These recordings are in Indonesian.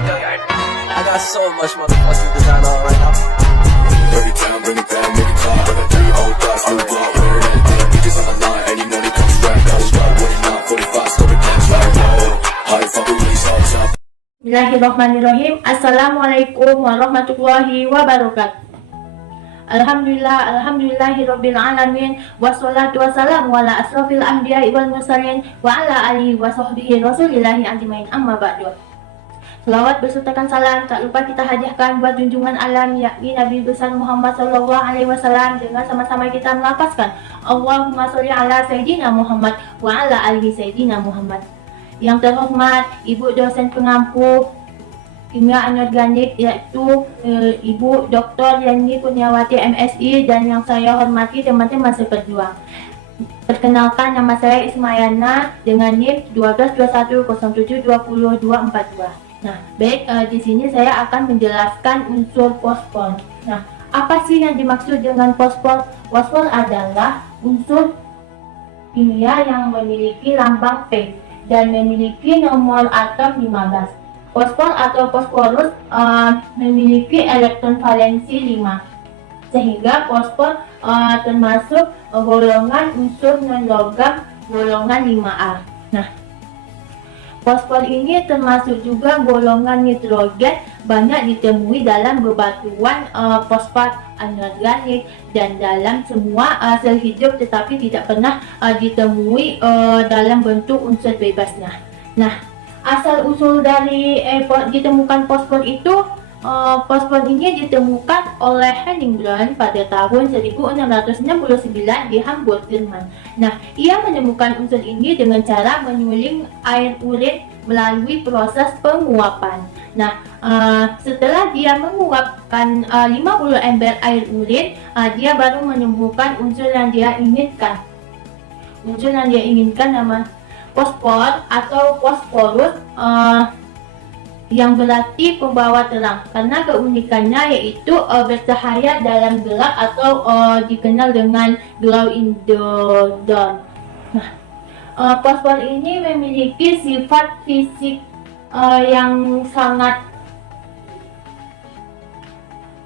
I got so much motherfucking design on right now. Break it down, bring it down, make it clap. I got 3 old guys, new block, wearing anything. Bitches on the line, any money comes right. Got a strap, waiting out, 45, slow it down, right. High fuck release, all top. Bismillahirrahmanirrahim. Assalamualaikum warahmatullahi wabarakatuh. Alhamdulillahirabbil alamin, wassalatu wassalamu ala asrofil anbiya'i wal mursalin wa ala alihi wa sahbihi rasulillahi ajmain, amma ba'du. Selawat bersertakan salam tak lupa kita hadiahkan buat junjungan alam yakni Nabi besar Muhammad sallallahu alaihi wasallam, dengan sama-sama kita melafazkan Allahumma sholli ala sayyidina Muhammad wa ala alihi sayyidina Muhammad. Yang terhormat Ibu dosen pengampu Kimia Anorganik yaitu Ibu Dr. Yani Kurniawati MSI, dan yang saya hormati teman-teman seperjuang. Perkenalkan, nama saya Ismayana dengan NIM 122107202242. Nah, baik, di sini saya akan menjelaskan unsur fosfor. Nah, apa sih yang dimaksud dengan fosfor? Fosfor adalah unsur kimia yang memiliki lambang P dan memiliki nomor atom 15. Fosfor atau fosforus memiliki elektron valensi 5, sehingga fosfor termasuk golongan unsur non-logam golongan 5A. Nah, fosfor ini termasuk juga golongan nitrogen, banyak ditemui dalam bebatuan fosfat anorganik dan dalam semua sel hidup, tetapi tidak pernah ditemui dalam bentuk unsur bebasnya. Nah, asal usul dari ditemukan fosfor itu, fosfor ini ditemukan oleh Henning Brun pada tahun 1669 di Hamburg, Jerman. Nah, ia menemukan unsur ini dengan cara menyuling air urin melalui proses penguapan. Nah, setelah dia menguapkan 50 ember air urin, dia baru menemukan unsur yang dia inginkan. Unsur yang dia inginkan nama fosfor atau fosforus, yang berarti pembawa terang, karena keunikannya yaitu bercahaya dalam gelap atau dikenal dengan glow in the dark. Nah, fosfor ini memiliki sifat fisik yang sangat.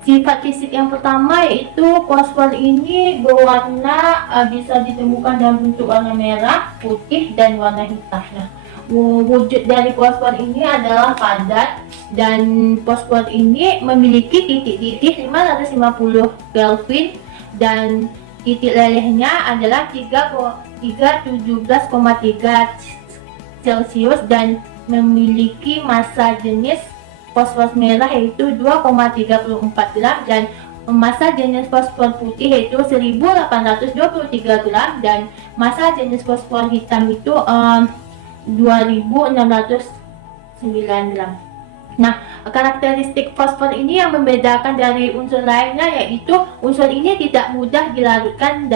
Sifat fisik yang pertama yaitu fosfor ini berwarna bisa ditemukan dalam bentuk warna merah, putih, dan warna hitam. Nah, wujud dari fosfor ini adalah padat, dan fosfor ini memiliki titik-titik 550 Kelvin dan titik lelehnya adalah 317,3 Celcius dan memiliki massa jenis fosfor merah yaitu 2,34 gram dan massa jenis fosfor putih yaitu 1823 gram dan massa jenis fosfor hitam itu 2609 gram. Nah, karakteristik fosfor ini yang membedakan dari unsur lainnya yaitu unsur ini tidak mudah dilarutkan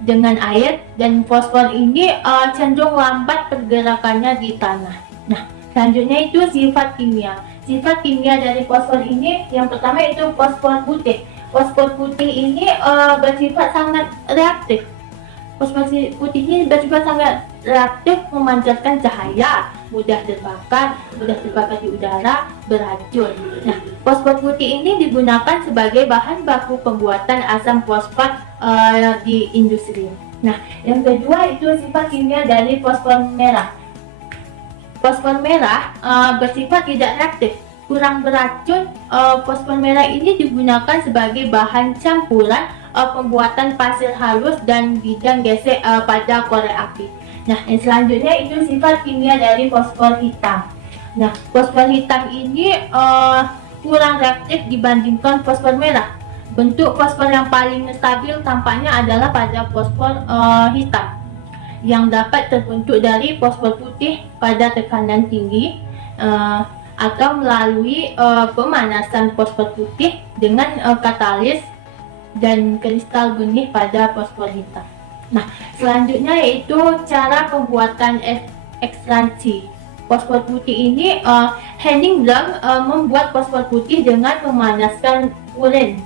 dengan air, dan fosfor ini cenderung lambat pergerakannya di tanah. Nah, selanjutnya itu sifat kimia. Sifat kimia dari fosfor ini yang pertama itu fosfor putih. Fosfor putih ini bersifat sangat reaktif. Fosfor putih ini bersifat sangat reaktif, memancarkan cahaya, mudah terbakar di udara, beracun. Nah, fosfor putih ini digunakan sebagai bahan baku pembuatan asam fosfat di industri. Nah, yang kedua itu sifat kimia dari fosfor merah. Fosfor merah bersifat tidak reaktif, kurang beracun. Fosfor merah ini digunakan sebagai bahan campuran pembuatan pasir halus dan bidang gesek pada korek api. Nah, yang selanjutnya itu sifat kimia dari fosfor hitam. Nah, fosfor hitam ini kurang reaktif dibandingkan fosfor merah. Bentuk fosfor yang paling stabil tampaknya adalah pada fosfor hitam, yang dapat terbentuk dari fosfor putih pada tekanan tinggi atau melalui pemanasan fosfor putih dengan katalis dan kristal benih pada fosfor hitam. Nah, selanjutnya yaitu cara pembuatan ekstraksi fosfor putih ini. Henning Brun membuat fosfor putih dengan memanaskan urin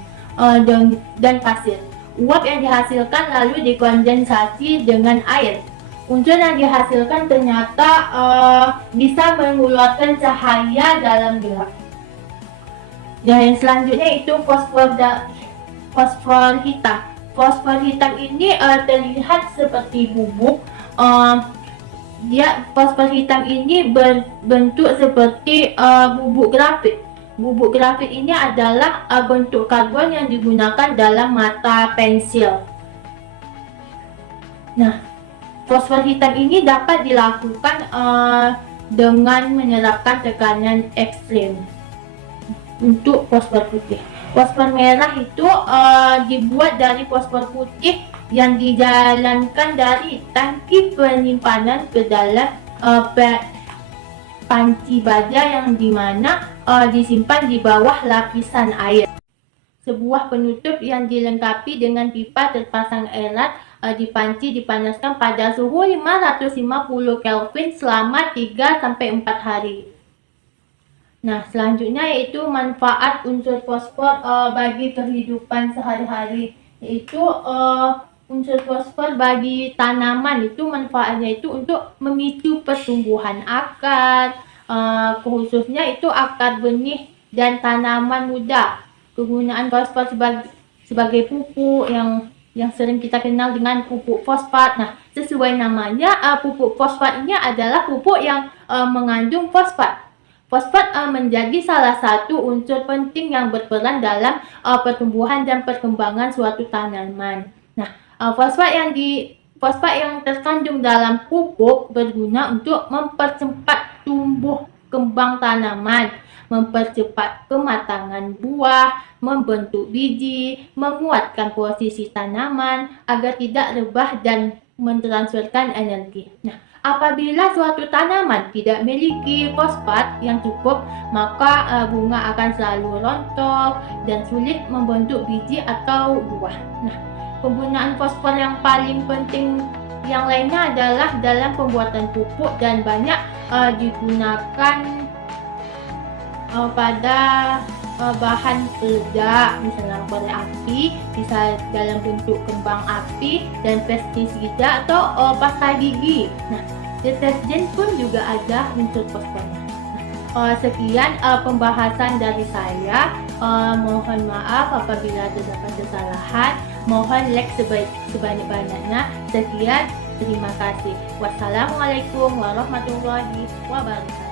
dan pasir. Uap yang dihasilkan lalu dikondensasi dengan air. unsur yang dihasilkan ternyata bisa mengeluarkan cahaya dalam gelap. Dan yang selanjutnya itu fosfor hitam. Fosfor hitam ini terlihat seperti bubuk. Fosfor hitam ini berbentuk seperti bubuk grafit. Bubuk grafit ini adalah bentuk karbon yang digunakan dalam mata pensil. Nah, fosfor hitam ini dapat dilakukan dengan menerapkan tekanan ekstrim. Untuk fosfor putih, fosfor merah itu dibuat dari fosfor putih yang dijalankan dari tangki penyimpanan ke dalam panci baja yang dimana disimpan di bawah lapisan air. Sebuah penutup yang dilengkapi dengan pipa terpasang erat di panci dipanaskan pada suhu 550 Kelvin selama 3-4 hari. Nah, selanjutnya yaitu manfaat unsur fosfor bagi kehidupan sehari-hari, yaitu unsur fosfor bagi tanaman itu manfaatnya itu untuk memicu pertumbuhan akar, khususnya itu akar benih dan tanaman muda. Kegunaan fosfor sebagai pupuk yang sering kita kenal dengan pupuk fosfat. Nah, sesuai namanya, pupuk fosfat ini adalah pupuk yang mengandung fosfat. Fosfat menjadi salah satu unsur penting yang berperan dalam pertumbuhan dan perkembangan suatu tanaman. Nah, fosfat yang terkandung dalam pupuk berguna untuk mempercepat tumbuh kembang tanaman, mempercepat kematangan buah, membentuk biji, menguatkan posisi tanaman agar tidak rebah dan mentransferkan energi. Nah, apabila suatu tanaman tidak memiliki fosfat yang cukup, maka bunga akan selalu rontok dan sulit membentuk biji atau buah. Nah, penggunaan fosfor yang paling penting yang lainnya adalah dalam pembuatan pupuk dan banyak digunakan pada bahan peledak, misalnya korek api, bisa dalam bentuk kembang api dan pestisida atau pasta gigi. Nah, deterjen pun juga ada unsur fosfornya. Sekian pembahasan dari saya. Mohon maaf apabila terdapat kesalahan. Mohon like sebanyak-banyaknya. Sekian, terima kasih. Wassalamualaikum warahmatullahi wabarakatuh.